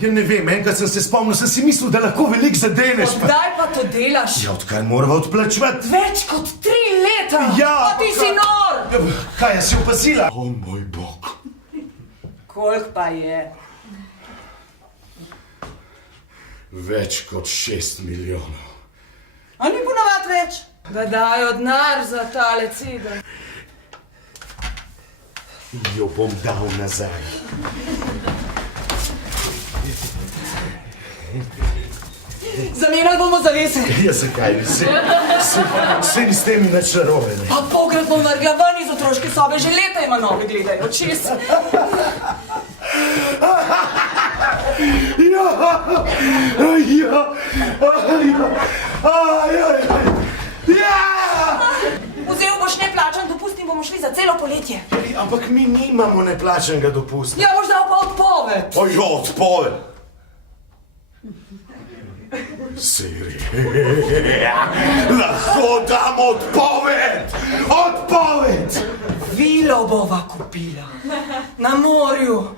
Ja ne vem, enkrat sem se spomnil, sem si mislil, da lahko veliko zadeneš. Kdaj pa to delaš? Ja, odkar morava odplačevati? Več kot 3 leta! Ja, pa ti si nor! Ja, kaj, jaz si opazila? O moj bog. Koliko pa je? Več kot 6 milijonov. A ni ponovat več? Da dajo denar za tale cider. Jo bom dal nazaj. Zamenjali bomo zavese. Ja, zakaj bi se? Se ni s temi nič narobe, ne? Pa pogled bom vrgla ven iz otroške sobe, že leta ima nove gledajo, čez. Vzel boš neplačan dopust in bomo šli za celo poletje. Ampak mi nimamo neplačenega dopusta. Ja, boš dal pa odpoved. Ojo, odpoved. Siri, lahko dam odpoved! Odpoved! Vilo bova kupila. Na morju.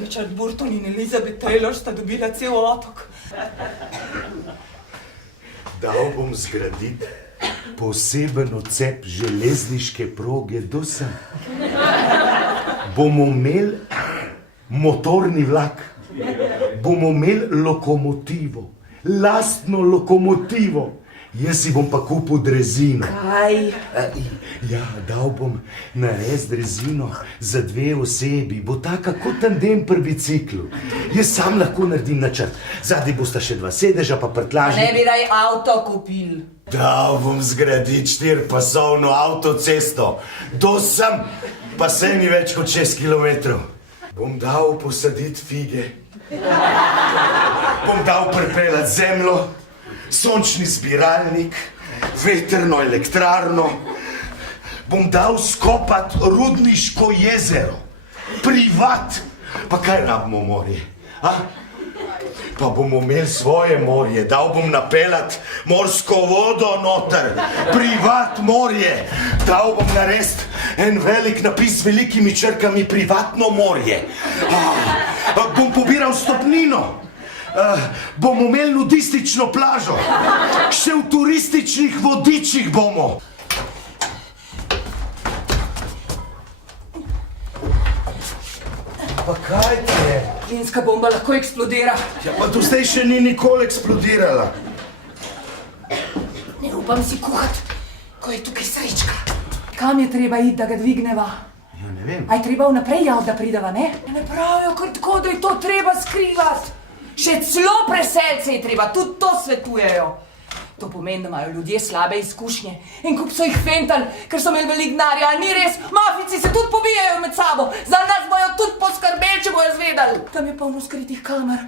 Richard Burton in Elizabeth Taylor sta dobila cel otok. Dal bom zgraditi poseben odcep železniške proge do sem. Bomo imeli motorni vlak. Bomo imeli lokomotivo. Lastno lokomotivo. Jaz si bom pa kupil drezino. Kaj? Ja, dal bom narediti drezino za 2 osebi. Bo taka kot tandem pri biciklu. Jaz sam lahko naredim načrt. Zadnji bosta še 2 sedeža, pa prtlažnik. Ne bi raj avto kupil. Dal bom zgraditi 4-pasovno avtocesto. Do sem, pa se ni več kot 6 kilometrov. Bom dal posaditi fige. Bom dal pripeljati zemljo, sončni zbiralnik, vetrno elektrarno. Bom dal skopati rudniško jezero. Privat. Pa kaj rabimo morje? Pa bomo imeli svoje morje. Dal bom napeljati morsko vodo noter. Privat morje. Dal bom narediti en velik napis z velikimi črkami privatno morje. Bom pobiral stopnino. Bomo imeli nudistično plažo. Še v turističnih vodičih bomo. Pa kaj te je? Plinska bomba lahko eksplodira. Ja, pa tu zdaj še ni nikoli eksplodirala. Ne upam si kuhati, ko je tukaj srečka. Kam je treba iti, da ga dvigneva? Ja, ne vem. A je treba vnaprej javiti, da prideva, ne? Ne pravijo kar tako, da je to treba skrivati. Še celo preselce je treba, tudi to svetujejo. To pomeni, da imajo ljudje slabe izkušnje. En kup so jih fentali, ker so imeli veliko denarja, ali ni res? Mafici se tudi pobijajo med sabo. Za nas bojo tudi poskrbeli, če bojo zvedali. Tam je polno skritih kamer.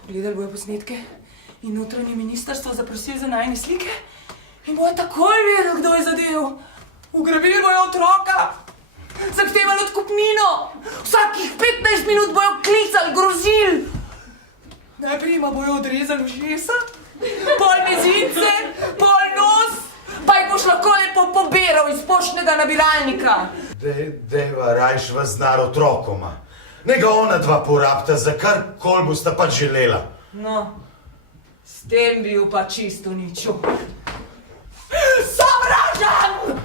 Pogledali bojo posnetke in notranje ministrstvo zaprosili za najine slike in bojo takoj vedeli, kdo je zadev. Ugrabili bojo otroka, zahtevali odkupnino. Vsakih 15 minut bojo klicali, grozili. Najprej ima bojo odrezali ušesa, pol mezince, pol nos, pa jih boš lahko lepo pobiral iz poštnega nabiralnika. Deva rajš vas znar otrokoma. Ne ga ona 2 porabta, za kar kol bosta pač želela. No, s tem bi ju pa čisto niču. Sovražam!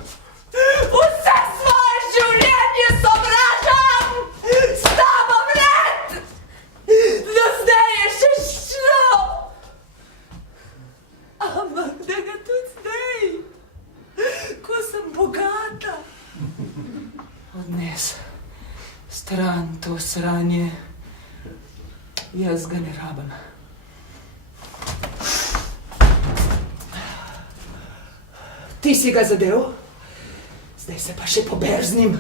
Vse svoje življenje sovražam! S tabo vred! Do zdaj je še šlo! Ampak da ga tudi zdaj, ko sem bogata. Odnes stran to sranje, jaz ga ne rabim. Ti si ga zadev, zdaj se pa še pober z njim.